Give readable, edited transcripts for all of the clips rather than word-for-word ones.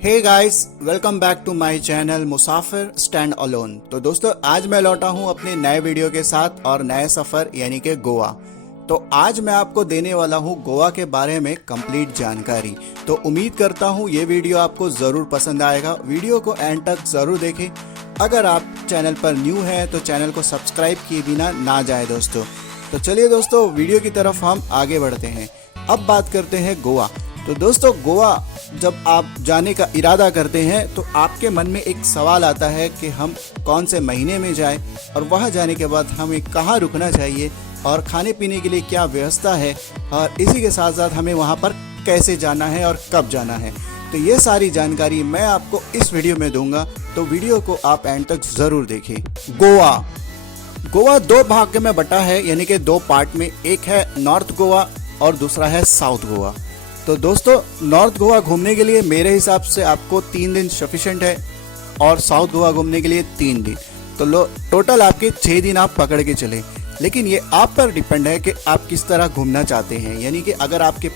Hey guys, welcome back to my channel Musafir stand alone. तो दोस्तों, आज मैं लौटा हूं अपने नए वीडियो के साथ और नए सफ़र यानी कि गोवा। तो आज मैं आपको देने वाला हूं गोवा के बारे में कंप्लीट जानकारी। तो उम्मीद करता हूं ये वीडियो आपको ज़रूर पसंद आएगा। वीडियो को एंड तक ज़रूर देखें। अगर आप चैनल पर न्यू हैं तो चैनल को सब्सक्राइब किए बिना ना जाए दोस्तों। तो चलिए दोस्तों, वीडियो की तरफ हम आगे बढ़ते हैं। अब बात करते हैं गोवा। तो दोस्तों, गोवा जब आप जाने का इरादा करते हैं तो आपके मन में एक सवाल आता है कि हम कौन से महीने में जाएं और वहां जाने के बाद हमें कहां रुकना चाहिए और खाने पीने के लिए क्या व्यवस्था है, और इसी के साथ साथ हमें वहां पर कैसे जाना है और कब जाना है। तो ये सारी जानकारी मैं आपको इस वीडियो में दूंगा, तो वीडियो को आप एंड तक ज़रूर देखें। गोवा दो भाग में बटा है, यानी कि दो पार्ट में। एक है नॉर्थ गोवा और दूसरा है साउथ गोवा। तो दोस्तों, नॉर्थ गोवा घूमने के लिए मेरे हिसाब से आपको 3 दिन सफिशिएंट है और साउथ गोवा घूमने के लिए 3 दिन। तो टोटल आपके 6 दिन आप पकड़ के चले। लेकिन ये आप पर डिपेंड है कि आप किस तरह घूमना चाहते हैं। यानी कि अगर आपके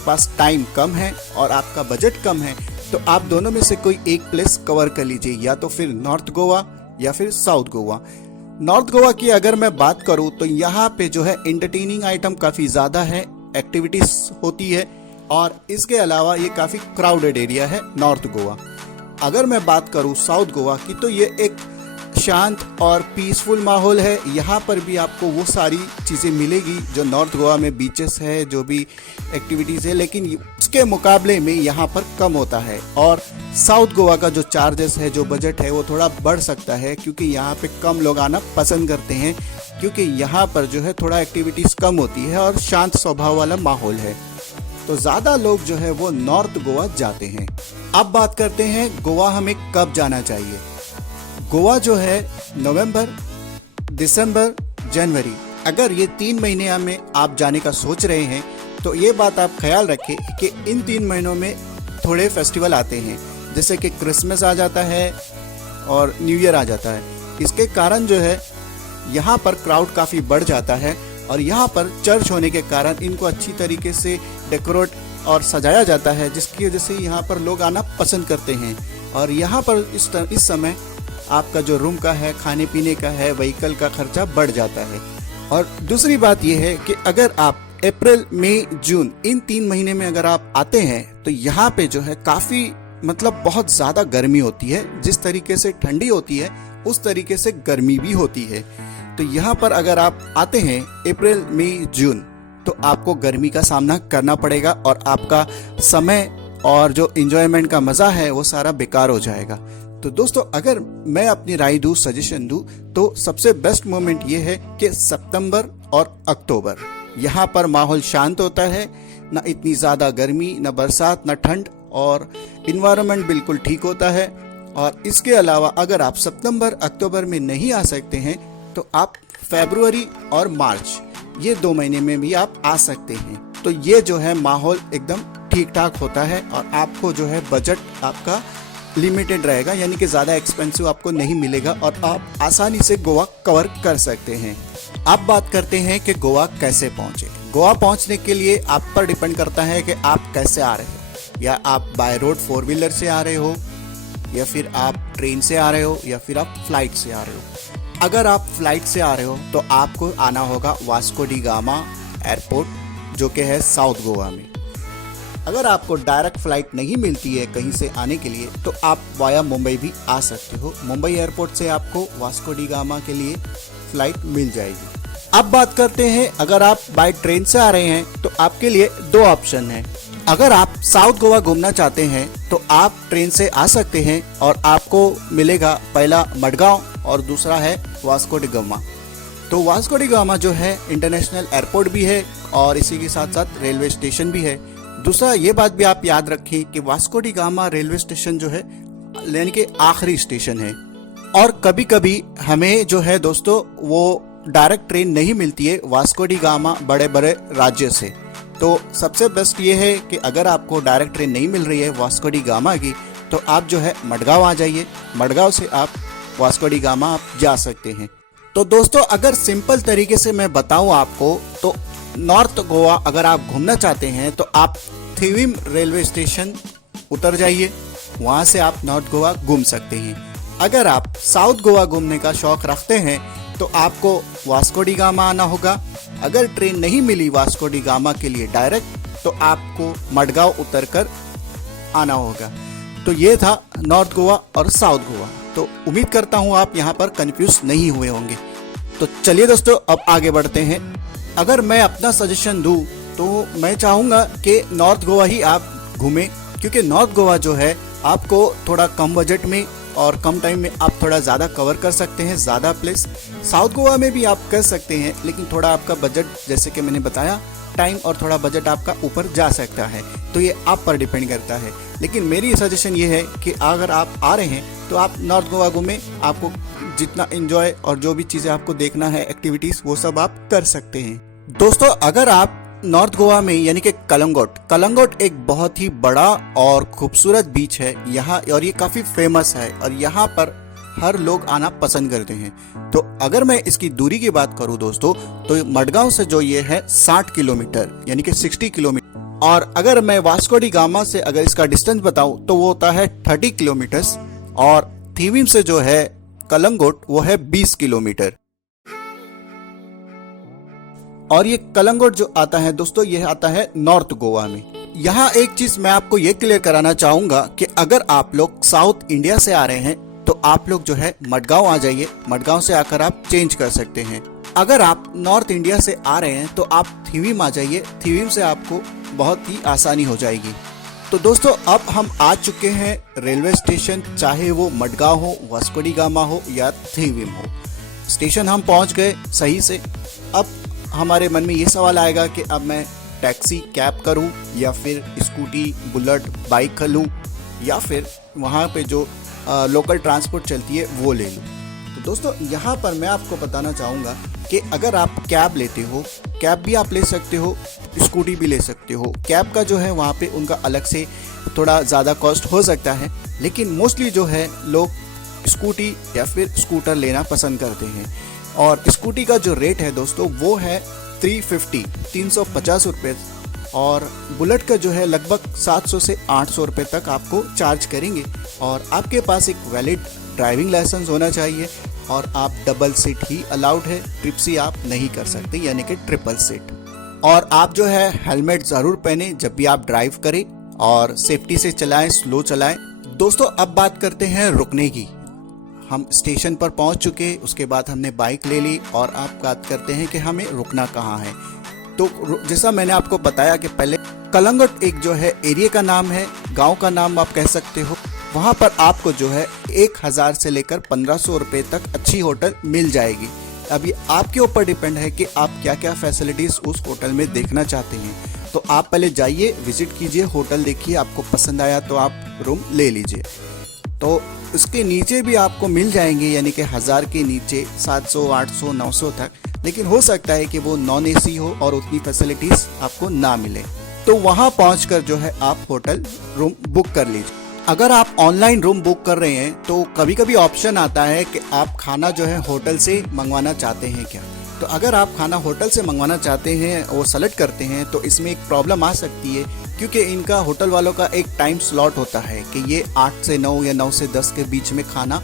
पास टाइम कम है और आपका बजट कम है तो आप दोनों में से कोई एक प्लेस कवर कर लीजिए, या तो फिर नॉर्थ गोवा या फिर साउथ गोवा। नॉर्थ गोवा की अगर मैं बात करूं तो यहाँ पे जो है एंटरटेनिंग आइटम काफ़ी ज़्यादा है, एक्टिविटीज होती है, और इसके अलावा ये काफ़ी क्राउडेड एरिया है नॉर्थ गोवा। अगर मैं बात करूँ साउथ गोवा की तो ये एक शांत और पीसफुल माहौल है। यहाँ पर भी आपको वो सारी चीज़ें मिलेगी जो नॉर्थ गोवा में बीचेस है, जो भी एक्टिविटीज़ है, लेकिन उसके मुकाबले में यहाँ पर कम होता है। और साउथ गोवा का जो चार्जेस है, जो बजट है, वो थोड़ा बढ़ सकता है, क्योंकि यहाँ पे कम लोग आना पसंद करते हैं, क्योंकि यहाँ पर जो है थोड़ा एक्टिविटीज़ कम होती है और शांत स्वभाव वाला माहौल है। तो ज़्यादा लोग जो है वो नॉर्थ गोवा जाते हैं। अब बात करते हैं गोवा हमें कब जाना चाहिए। गोवा जो है नवंबर, दिसंबर, जनवरी, अगर ये 3 महीने में आप जाने का सोच रहे हैं तो ये बात आप ख्याल रखें कि इन 3 महीनों में थोड़े फेस्टिवल आते हैं, जैसे कि क्रिसमस आ जाता है और न्यू ईयर आ जाता है। इसके कारण जो है यहाँ पर क्राउड काफ़ी बढ़ जाता है, और यहाँ पर चर्च होने के कारण इनको अच्छी तरीके से डेकोरेट और सजाया जाता है, जिसकी वजह से यहाँ पर लोग आना पसंद करते हैं। और यहाँ पर इस समय आपका जो रूम का है, खाने पीने का है, व्हीकल का खर्चा बढ़ जाता है। और दूसरी बात यह है कि अगर आप अप्रैल, मई, जून इन 3 महीने में अगर आप आते हैं तो यहाँ पे जो है काफ़ी बहुत ज़्यादा गर्मी होती है। जिस तरीके से ठंडी होती है उस तरीके से गर्मी भी होती है। तो यहाँ पर अगर आप आते हैं अप्रैल, मई, जून, तो आपको गर्मी का सामना करना पड़ेगा और आपका समय और जो एंजॉयमेंट का मज़ा है वो सारा बेकार हो जाएगा। तो दोस्तों, अगर मैं अपनी राय दूँ, सजेशन दूँ, तो सबसे बेस्ट मोमेंट ये है कि सितंबर और अक्टूबर। यहाँ पर माहौल शांत होता है, ना इतनी ज़्यादा गर्मी, ना बरसात, ना ठंड, और इन्वायरमेंट बिल्कुल ठीक होता है। और इसके अलावा अगर आप सितंबर, अक्टूबर में नहीं आ सकते हैं तो आप फरवरी और मार्च, ये 2 महीने में भी आप आ सकते हैं। तो ये जो है माहौल एकदम ठीक ठाक होता है और आपको जो है बजट आपका लिमिटेड रहेगा, यानी कि ज़्यादा एक्सपेंसिव आपको नहीं मिलेगा और आप आसानी से गोवा कवर कर सकते हैं। अब बात करते हैं कि गोवा कैसे पहुँचे। गोवा पहुँचने के लिए आप पर डिपेंड करता है कि आप कैसे आ रहे हो, या आप बाय रोड 4 व्हीलर से आ रहे हो, या फिर आप ट्रेन से आ रहे हो, या फिर आप फ्लाइट से आ रहे हो। अगर आप फ्लाइट से आ रहे हो तो आपको आना होगा वास्को डी गामा एयरपोर्ट, जो कि है साउथ गोवा में। अगर आपको डायरेक्ट फ्लाइट नहीं मिलती है कहीं से आने के लिए तो आप वाया मुंबई भी आ सकते हो। मुंबई एयरपोर्ट से आपको वास्को डी गामा के लिए फ़्लाइट मिल जाएगी। अब बात करते हैं, अगर आप बाय ट्रेन से आ रहे हैं तो आपके लिए 2 ऑप्शन हैं। अगर आप साउथ गोवा घूमना चाहते हैं तो आप ट्रेन से आ सकते हैं और आपको मिलेगा पहला मडगांव और दूसरा है वास्को डी गामा। तो वास्को डी गामा जो है इंटरनेशनल एयरपोर्ट भी है और इसी के साथ साथ रेलवे स्टेशन भी है। दूसरा ये बात भी आप याद रखें कि Vasco D gamma railway station जो है यानी कि आखिरी स्टेशन है, और कभी कभी हमें जो है दोस्तों वो डायरेक्ट ट्रेन नहीं मिलती है वास्को डी गामा बड़े बड़े राज्य से। तो सबसे बेस्ट ये है कि अगर आपको डायरेक्ट ट्रेन नहीं मिल रही है वास्को डी गामा की, तो आप जो है मडगांव आ जाइए। मडगांव से आप वास्को डी गामा आप जा सकते हैं। तो दोस्तों, अगर सिंपल तरीके से मैं बताऊं आपको, तो नॉर्थ गोवा अगर आप घूमना चाहते हैं तो आप थिविम रेलवे स्टेशन उतर जाइए, वहाँ से आप नॉर्थ गोवा घूम सकते हैं। अगर आप साउथ गोवा घूमने का शौक रखते हैं तो आपको वास्को डी गामा आना होगा। अगर ट्रेन नहीं मिली वास्को डी गामा के लिए डायरेक्ट तो आपको मडगांव उतरकर आना होगा। तो ये था नॉर्थ गोवा और साउथ गोवा। तो उम्मीद करता हूँ आप यहाँ पर कंफ्यूज नहीं हुए होंगे। तो चलिए दोस्तों, अब आगे बढ़ते हैं। अगर मैं अपना सजेशन दूँ तो मैं चाहूँगा कि नॉर्थ गोवा ही आप घूमें, क्योंकि नॉर्थ गोवा जो है आपको थोड़ा कम बजट में और कम टाइम में आप थोड़ा ज़्यादा कवर कर सकते हैं, ज़्यादा प्लेस। साउथ गोवा में भी आप कर सकते हैं, लेकिन थोड़ा आपका बजट, जैसे कि मैंने बताया, टाइम और थोड़ा बजट आपका ऊपर जा सकता है। तो ये आप पर डिपेंड करता है। लेकिन मेरी सजेशन ये है कि अगर आप आ रहे हैं तो आप नॉर्थ गोवा घूमें। आपको जितना एंजॉय और जो भी चीज़ें आपको देखना है, एक्टिविटीज़, वो सब आप कर सकते हैं। दोस्तों, अगर आप नॉर्थ गोवा में यानी कि कलंगोट एक बहुत ही बड़ा और खूबसूरत बीच है यहाँ, और ये काफ़ी फेमस है और यहाँ पर हर लोग आना पसंद करते हैं। तो अगर मैं इसकी दूरी की बात करूँ दोस्तों, तो मडगांव से जो ये है 60 किलोमीटर यानी कि 60 किलोमीटर, और अगर मैं वास्को डी गामा से अगर इसका डिस्टेंस बताऊं तो वो होता है 30 किलोमीटर्स, और थीविम से जो है कलंगोट वो है 20 किलोमीटर। और ये कलंगोट जो आता है दोस्तों, ये आता है नॉर्थ गोवा में। यहाँ एक चीज मैं आपको ये क्लियर कराना चाहूंगा कि अगर आप लोग साउथ इंडिया से आ रहे हैं तो आप लोग जो है मडगांव आ जाइए। मडगांव से आकर आप चेंज कर सकते हैं। अगर आप नॉर्थ इंडिया से आ रहे हैं तो आप थीविम आ जाइए। थीविम से आपको बहुत ही आसानी हो जाएगी। तो दोस्तों, अब हम आ चुके हैं रेलवे स्टेशन, चाहे वो मडगांव हो, वास्को डी गामा हो या थीविम हो। स्टेशन हम पहुंच गए सही से। अब हमारे मन में ये सवाल आएगा कि अब मैं टैक्सी कैब करूं या फिर स्कूटी, बुलेट, बाइक लूं या फिर वहाँ पे जो लोकल ट्रांसपोर्ट चलती है वो ले लूं। तो दोस्तों, यहाँ पर मैं आपको बताना चाहूँगा कि अगर आप कैब लेते हो, कैब भी आप ले सकते हो, स्कूटी भी ले सकते हो। कैब का जो है वहाँ पे उनका अलग से थोड़ा ज़्यादा कॉस्ट हो सकता है, लेकिन मोस्टली जो है लोग स्कूटी या फिर स्कूटर लेना पसंद करते हैं। और स्कूटी का जो रेट है दोस्तों वो है 350 रुपये, और बुलेट का जो है लगभग 700 से 800 रुपये तक आपको चार्ज करेंगे। और आपके पास एक वैलिड ड्राइविंग लाइसेंस होना चाहिए, और आप डबल सीट ही अलाउड है, ट्रिप्सी आप नहीं कर सकते यानी कि ट्रिपल सीट। और आप जो है हेलमेट ज़रूर पहने जब भी आप ड्राइव करें, और सेफ्टी से चलाएं, स्लो चलाएं। दोस्तों, अब बात करते हैं रुकने की। हम स्टेशन पर पहुंच चुके, उसके बाद हमने बाइक ले ली, और आप बात करते हैं कि हमें रुकना कहाँ है। तो जैसा मैंने आपको बताया कि पहले कलंगोट एक जो है एरिया का नाम है, गांव का नाम आप कह सकते हो। वहां पर आपको जो है 1000 से लेकर 1500 रुपये तक अच्छी होटल मिल जाएगी। अभी आपके ऊपर डिपेंड है कि आप क्या क्या फैसिलिटीज उस होटल में देखना चाहते हैं। तो आप पहले जाइए, विजिट कीजिए, होटल देखिए, आपको पसंद आया तो आप रूम ले लीजिए। तो उसके नीचे भी आपको मिल जाएंगे, यानी कि 1000 के नीचे 700, 800, 900 तक। लेकिन हो सकता है कि वो नॉन एसी हो और उतनी फैसिलिटीज आपको ना मिले। तो वहां पहुंचकर जो है आप होटल रूम बुक कर लीजिए। अगर आप ऑनलाइन रूम बुक कर रहे हैं तो कभी कभी ऑप्शन आता है कि आप खाना जो है होटल से मंगवाना चाहते हैं क्या। तो अगर आप खाना होटल से मंगवाना चाहते हैं, वो सेलेक्ट करते हैं, तो इसमें एक प्रॉब्लम आ सकती है, क्योंकि इनका होटल वालों का एक टाइम स्लॉट होता है कि ये 8 से 9 या 9 से 10 के बीच में खाना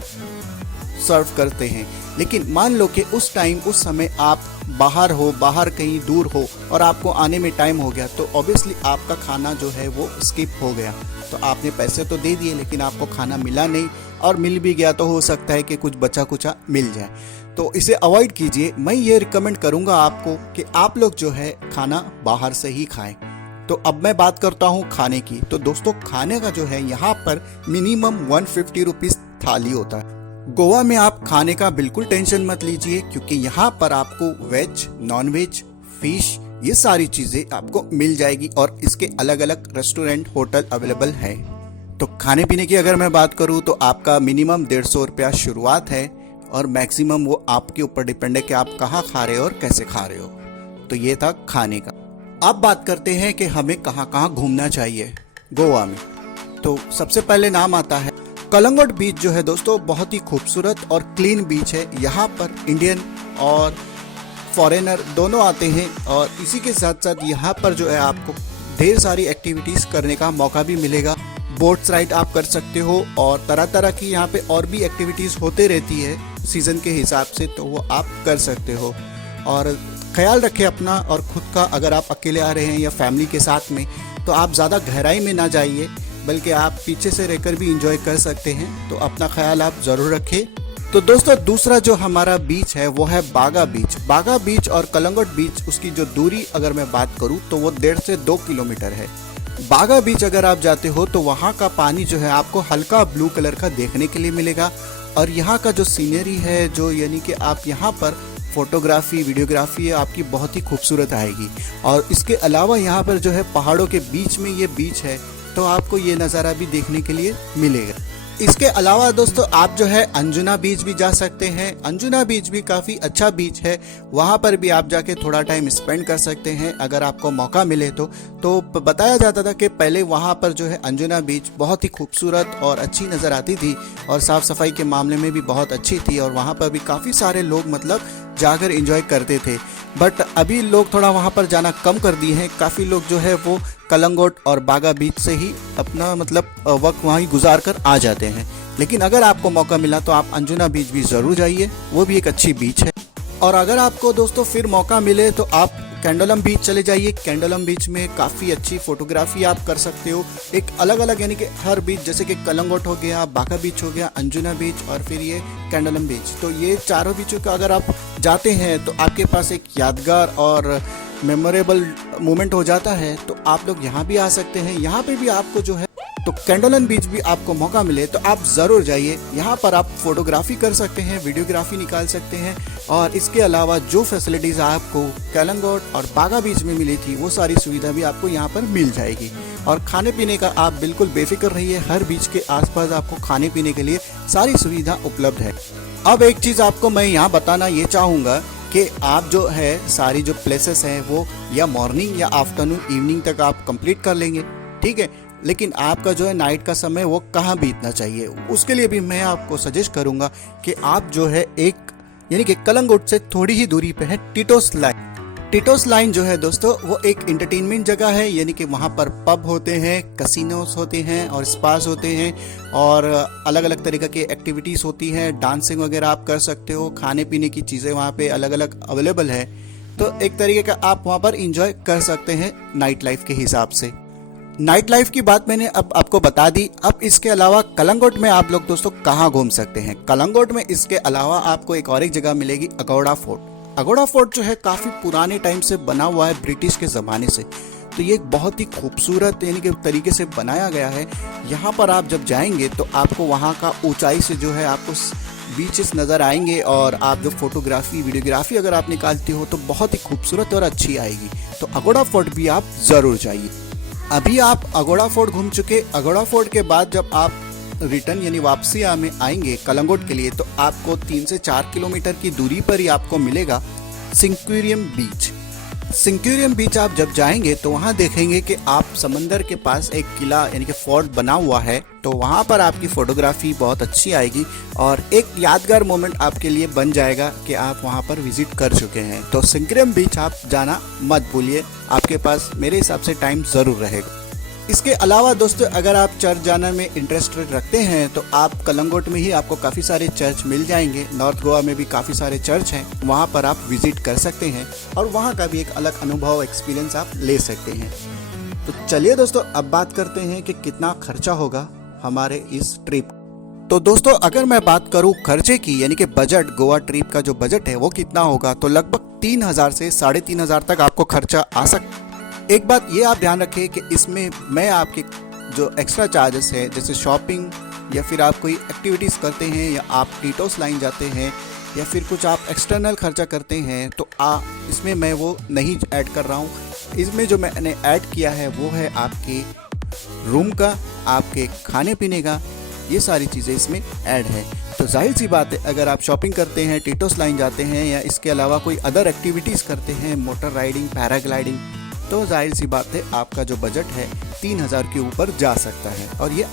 सर्व करते हैं। लेकिन मान लो कि उस टाइम, उस समय आप बाहर कहीं दूर हो और आपको आने में टाइम हो गया, तो ऑब्वियसली आपका खाना जो है वो स्किप हो गया। तो आपने पैसे तो दे दिए लेकिन आपको खाना मिला नहीं, और मिल भी गया तो हो सकता है कि कुछ बचा कुचा मिल जाए। तो इसे अवॉइड कीजिए। मैं ये रिकमेंड करूंगा आपको कि आप लोग जो है खाना बाहर से ही खाएं। तो अब मैं बात करता हूँ खाने की। तो दोस्तों, खाने का जो है यहाँ पर मिनिमम 150 रुपीज थाली होता है। गोवा में आप खाने का बिल्कुल टेंशन मत लीजिए, क्योंकि यहाँ पर आपको वेज, नॉन वेज, फिश, ये सारी चीजें आपको मिल जाएगी, और इसके अलग अलग रेस्टोरेंट, होटल अवेलेबल है। तो खाने पीने की अगर मैं बात करूँ तो आपका मिनिमम 150 रुपया शुरुआत है, और मैक्सिमम वो आपके ऊपर डिपेंड है कि आप कहाँ खा रहे हो और कैसे खा रहे हो। तो ये था खाने का। अब बात करते हैं कि हमें कहाँ कहाँ घूमना चाहिए गोवा में। तो सबसे पहले नाम आता है कलंगोट बीच। जो है दोस्तों बहुत ही खूबसूरत और क्लीन बीच है। यहाँ पर इंडियन और फॉरेनर दोनों आते हैं, और इसी के साथ साथ यहाँ पर जो है आपको ढेर सारी एक्टिविटीज़ करने का मौका भी मिलेगा। बोट्स राइड आप कर सकते हो और तरह तरह की यहाँ पे और भी एक्टिविटीज़ होते रहती है सीज़न के हिसाब से, तो वो आप कर सकते हो। और ख्याल रखें अपना और ख़ुद का। अगर आप अकेले आ रहे हैं या फैमिली के साथ में तो आप ज़्यादा गहराई में ना जाइए, बल्कि आप पीछे से रहकर भी इंजॉय कर सकते हैं। तो अपना ख्याल आप ज़रूर रखें। तो दोस्तों दूसरा जो हमारा बीच है वो है बागा बीच। बागा बीच और कलंगुट बीच, उसकी जो दूरी अगर मैं बात करूं तो वो 1.5 से 2 किलोमीटर है। बागा बीच अगर आप जाते हो तो वहाँ का पानी जो है आपको हल्का ब्लू कलर का देखने के लिए मिलेगा। और यहाँ का जो सीनरी है, जो यानी कि आप यहाँ पर फोटोग्राफी वीडियोग्राफी है आपकी बहुत ही खूबसूरत आएगी। और इसके अलावा यहाँ पर जो है पहाड़ों के बीच में ये बीच है, तो आपको ये नज़ारा भी देखने के लिए मिलेगा। इसके अलावा दोस्तों आप जो है अंजुना बीच भी जा सकते हैं। अंजुना बीच भी काफ़ी अच्छा बीच है, वहाँ पर भी आप जाके थोड़ा टाइम स्पेंड कर सकते हैं अगर आपको मौका मिले तो बताया जाता था कि पहले वहाँ पर जो है अंजुना बीच बहुत ही खूबसूरत और अच्छी नज़र आती थी और साफ़ सफाई के मामले में भी बहुत अच्छी थी और वहाँ पर भी काफ़ी सारे लोग मतलब जाकर एंजॉय करते थे। बट अभी लोग थोड़ा वहाँ पर जाना कम कर दिए हैं। काफ़ी लोग जो है वो कलंगुट और बागा बीच से ही अपना मतलब वक्त वहीं गुजार कर आ जाते हैं। लेकिन अगर आपको मौका मिला तो आप अंजुना बीच भी ज़रूर जाइए, वो भी एक अच्छी बीच है। और अगर आपको दोस्तों फिर मौका मिले तो आप कैंडोलम बीच चले जाइए। कैंडोलम बीच में काफ़ी अच्छी फोटोग्राफी आप कर सकते हो। एक अलग अलग यानी कि हर बीच, जैसे कि कलंगुट हो गया, बागा बीच हो गया, अंजुना बीच और फिर ये कैंडोलम बीच, तो ये चारों बीचों का अगर आप जाते हैं तो आपके पास एक यादगार और मेमोरेबल मोमेंट हो जाता है। तो आप लोग यहाँ भी आ सकते हैं। यहाँ पे भी आपको जो है तो कैंडोलन बीच भी आपको मौका मिले तो आप ज़रूर जाइए। यहाँ पर आप फोटोग्राफी कर सकते हैं, वीडियोग्राफी निकाल सकते हैं। और इसके अलावा जो फैसिलिटीज़ आपको कलंगुट और बागा बीच में मिली थी वो सारी सुविधा भी आपको यहाँ पर मिल जाएगी। और खाने पीने का आप बिल्कुल बेफिक्र रहिए, हर बीच के आसपास आपको खाने पीने के लिए सारी सुविधा उपलब्ध है। अब एक चीज़ आपको मैं यहाँ बताना ये चाहूँगा कि आप जो है सारी जो प्लेसेस हैं वो या मॉर्निंग या आफ्टरनून इवनिंग तक आप कंप्लीट कर लेंगे, ठीक है। लेकिन आपका जो है नाइट का समय वो कहाँ बीतना चाहिए, उसके लिए भी मैं आपको सजेस्ट करूँगा कि आप जो है एक यानी कि कलंगुट से थोड़ी ही दूरी पे है टिटोस लाइन। टिटोस लाइन जो है दोस्तों वो एक एंटरटेनमेंट जगह है, यानी कि वहाँ पर पब होते हैं, कसिनोस होते हैं और स्पास होते हैं और अलग अलग तरीके की एक्टिविटीज़ होती हैं। डांसिंग वगैरह आप कर सकते हो, खाने पीने की चीज़ें वहाँ पे अलग अलग अवेलेबल है। तो एक तरीके का आप वहाँ पर इंजॉय कर सकते हैं नाइट लाइफ के हिसाब से। नाइट लाइफ की बात मैंने अब आपको बता दी। अब इसके अलावा कलंगुट में आप लोग दोस्तों कहाँ घूम सकते हैं। कलंगुट में इसके अलावा आपको एक और एक जगह मिलेगी, अगौड़ा फोर्ट। अगौड़ा फोर्ट जो है काफ़ी पुराने टाइम से बना हुआ है, ब्रिटिश के ज़माने से। तो ये एक बहुत ही खूबसूरत यानी कि तरीके से बनाया गया है। यहाँ पर आप जब जाएंगे तो आपको वहाँ का ऊंचाई से जो है आपको बीचेस नज़र आएंगे और आप जो फोटोग्राफी वीडियोग्राफी अगर आप निकालते हो तो बहुत ही खूबसूरत और अच्छी आएगी। तो अगौड़ा फोर्ट भी आप ज़रूर जाइए। अभी आप अगौड़ा फोर्ट घूम चुके। अगौड़ा फोर्ट के बाद जब आप रिटर्न यानी वापसी में आएंगे कलंगुट के लिए तो आपको 3 से 4 किलोमीटर की दूरी पर ही आपको मिलेगा सिंक्वेरियम बीच। सिंक्वेरियम बीच आप जब जाएंगे तो वहाँ देखेंगे कि आप समंदर के पास एक किला यानी कि फोर्ट बना हुआ है। तो वहाँ पर आपकी फ़ोटोग्राफी बहुत अच्छी आएगी और एक यादगार मोमेंट आपके लिए बन जाएगा कि आप वहाँ पर विज़िट कर चुके हैं। तो सिंक्वेरियम बीच आप जाना मत भूलिए, आपके पास मेरे हिसाब से टाइम ज़रूर रहेगा। इसके अलावा दोस्तों अगर आप चर्च जाने में इंटरेस्ट रखते हैं तो आप कलंगुट में ही आपको काफ़ी सारे चर्च मिल जाएंगे। नॉर्थ गोवा में भी काफ़ी सारे चर्च हैं, वहाँ पर आप विजिट कर सकते हैं और वहाँ का भी एक अलग अनुभव एक्सपीरियंस आप ले सकते हैं। तो चलिए दोस्तों अब बात करते हैं कि कितना खर्चा होगा हमारे इस ट्रिप। तो दोस्तों अगर मैं बात करूँ खर्चे की यानी कि बजट, गोवा ट्रिप का जो बजट है वो कितना होगा, तो लगभग 3,000 से 3,500 तक आपको खर्चा आ सकता है। एक बात ये आप ध्यान रखें कि इसमें मैं आपके जो एक्स्ट्रा चार्जेस है जैसे शॉपिंग या फिर आप कोई एक्टिविटीज़ करते हैं या आप टिटोस लाइन जाते हैं या फिर कुछ आप एक्सटर्नल खर्चा करते हैं तो इसमें मैं वो नहीं ऐड कर रहा हूँ। इसमें जो मैंने ऐड किया है वो है आपके रूम का, आपके खाने पीने का, ये सारी चीज़ें इसमें ऐड है। तो जाहिर सी बात है अगर आप शॉपिंग करते हैं, टिटोस लाइन जाते हैं या इसके अलावा कोई अदर एक्टिविटीज़ करते हैं, मोटर राइडिंग, पैराग्लाइडिंग, तो जाहिर सी बात है आपका जो बजट है 3,000 के ऊपर जा सकता है। और ये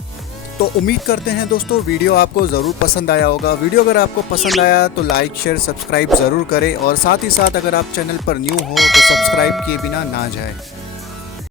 तो उम्मीद करते हैं दोस्तों वीडियो आपको ज़रूर पसंद आया होगा। वीडियो अगर आपको पसंद आया तो लाइक शेयर सब्सक्राइब ज़रूर करें और साथ ही साथ अगर आप चैनल पर न्यू हो तो सब्सक्राइब किए बिना ना जाएं।